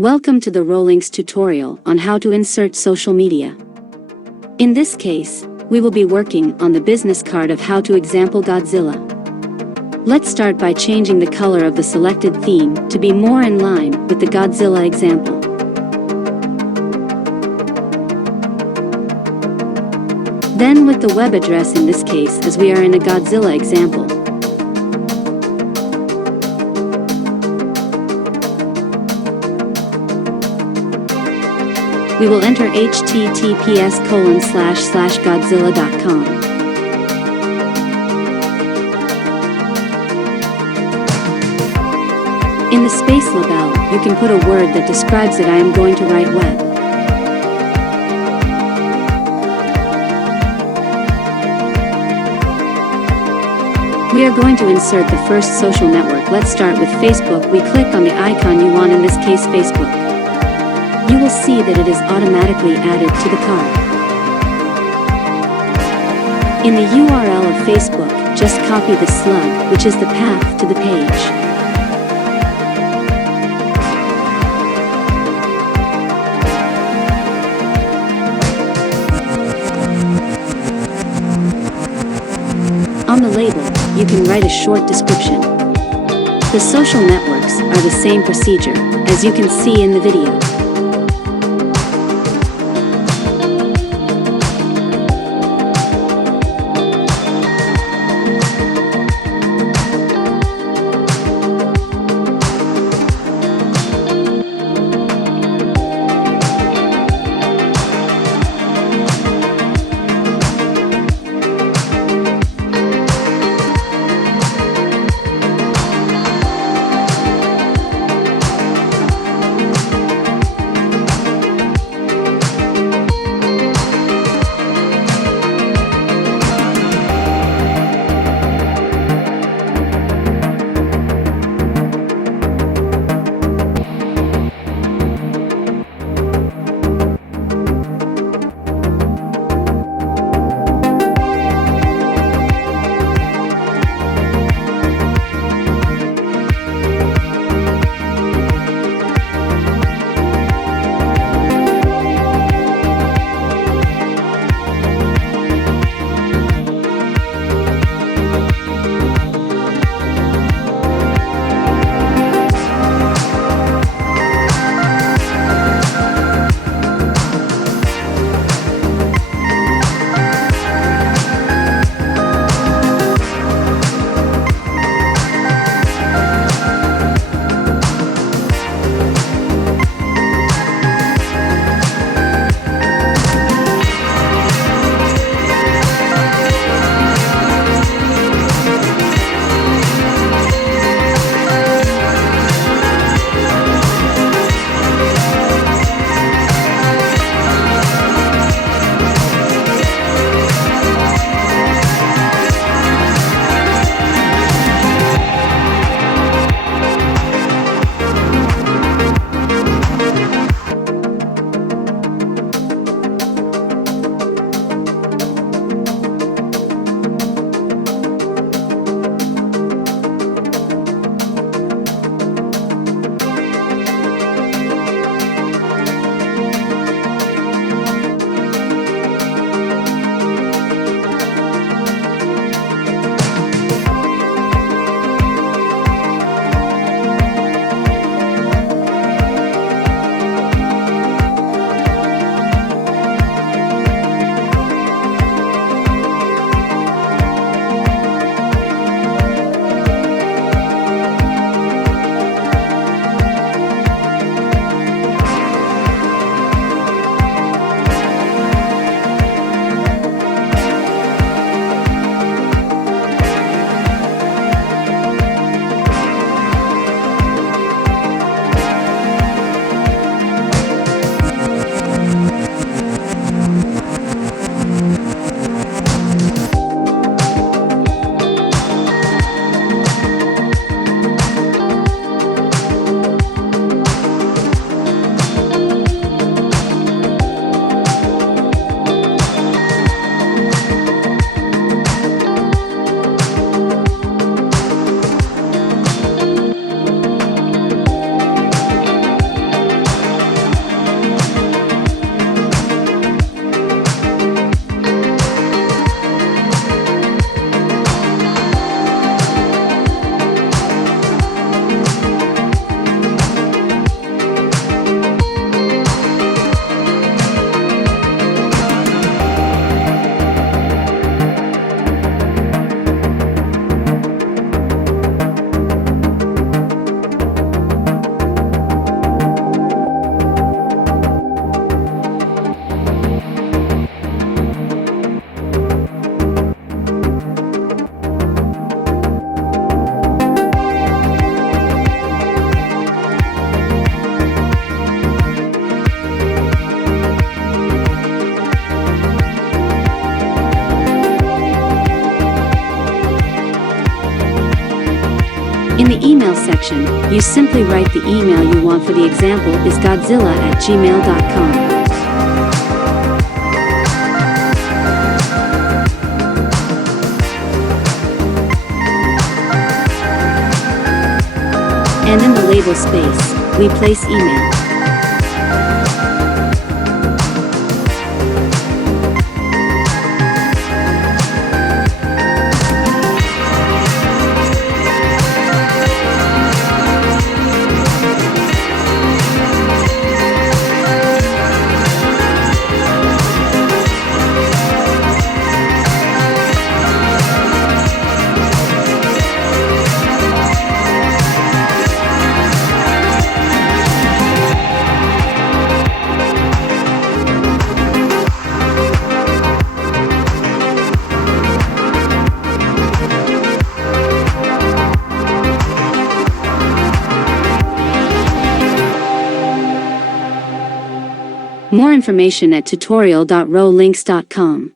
Welcome to the RowLinks tutorial on how to insert social media. In this case, we will be working on the business card of how to example Godzilla. Let's start by changing the color of the selected theme to be more in line with the Godzilla example. Then with the web address in this case, as we are in a Godzilla example. We will enter https://godzilla.com. In the space label, you can put a word that describes it. I am going to write web. We are going to insert the first social network. Let's start with Facebook. We click on the icon you want, in this case Facebook. You will see that it is automatically added to the card. In the URL of Facebook, just copy the slug, which is the path to the page. On the label, you can write a short description. The social networks are the same procedure, as you can see in the video. the email section, you simply write the email you want. For the example is godzilla@gmail.com. And in the label space, we place email. More information at tutorial.rowlinks.com.